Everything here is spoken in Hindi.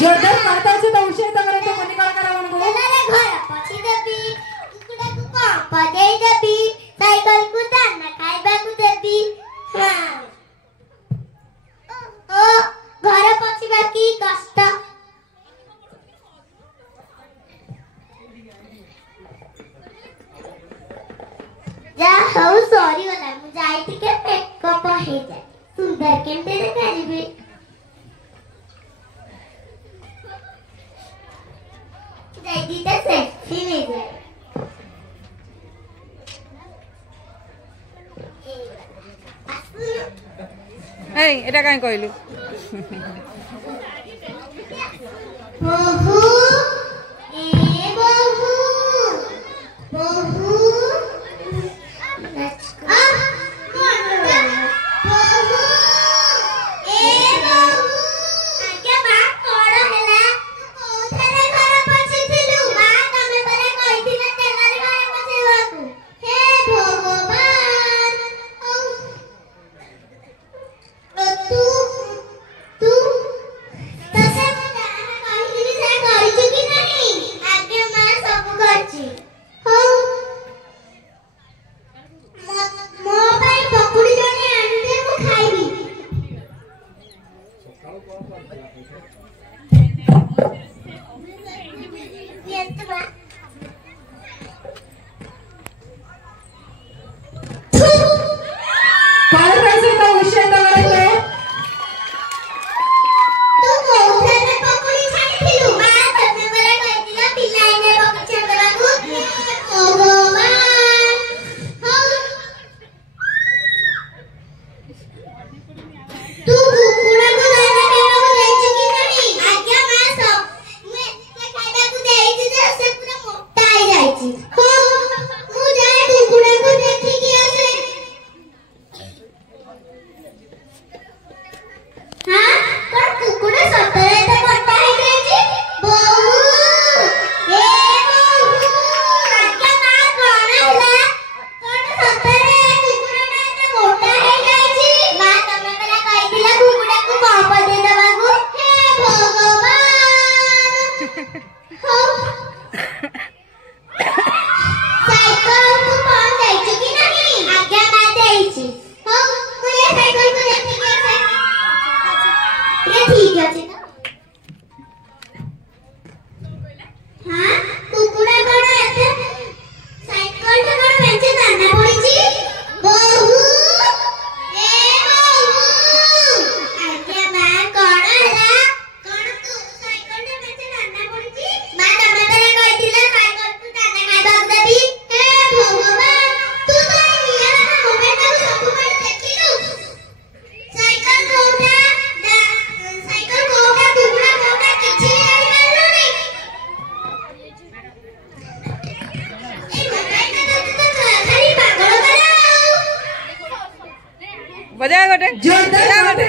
जोरदार मारताची तो उशीर तगरे तो कोणी काय करा म्हणतो अरे घर पछी देबी कुकुडा को पदे देबी साइकिल को दाना खाइबा को देबी हां ओ घर पछीबा की कष्ट जा हाउ सॉरी होला मु जाई के मेकअप हे जाय सुंदर केंते देखाइबे दीदी तो सेक्सी में जाए ए एटा काई कहलु बहू ए बहू बहू आ बहू ए बहू आगे बात कोड़ हैला कोथरे घर पछी थिलु मा तमे परे कहिथिले तेलारी घर पछीवाकू हे भगवान तू तू तसे कहिथिली से करिछु कि नहीं आगे मा सब करछि हो मो भाई पकुड़ी जने आनदे मु खाइबी ये तो बा काय पैसे तो उशीर तगरे तू कोथरे पकुड़ी छाड़िथिलु मा तमे परे कहिथिला पिलाइने पकुड़ी छाड़बाकू भगवान हो तू कुकुड़ा को दाना खाइबाकू देइछु कि नहीं आज्ञा मा सब मैं खाइबाकू देइछु जे से पूरा मोटा हो जाइछि हो मु जाय कुकुड़ा को देखि कि आसे हां पर कुकुड़ा सतरे ते मोटा हो जाइछि बहू ए बहू आज्ञा मा कोन होला कोन सतरे कुकुड़ा ते मोटा हो जाइछि मा तमे परा कहिथिला कुकुड़ा को पाप दे देबाकू हे भगवान हो साइकिल को पान देइछु कि नहीं आज्ञा मा देइछि हो मु ये साइकिल को देखि के ये ठीक अछि ना हां कुकुड़ा कोन एते साइकिल तो कोन बेंचे दाना पड़िछि बहू ए बहू आज्ञा मा कोन होला कोन तू साइकिल तो बेंचे दाना पड़िछि मा तमे परे कहिथिला साइकिल को दाना खाइबा देबी हे भगवान तू तो निया मोबाइल को सब पर देखिलु साइकिल कोठा साइकिल कोठा कुकुड़ा कोठा किछि नहीं जानलुनी ए मोबाइल तो खाली पागल करा बजा गोटे जोरदार गोटे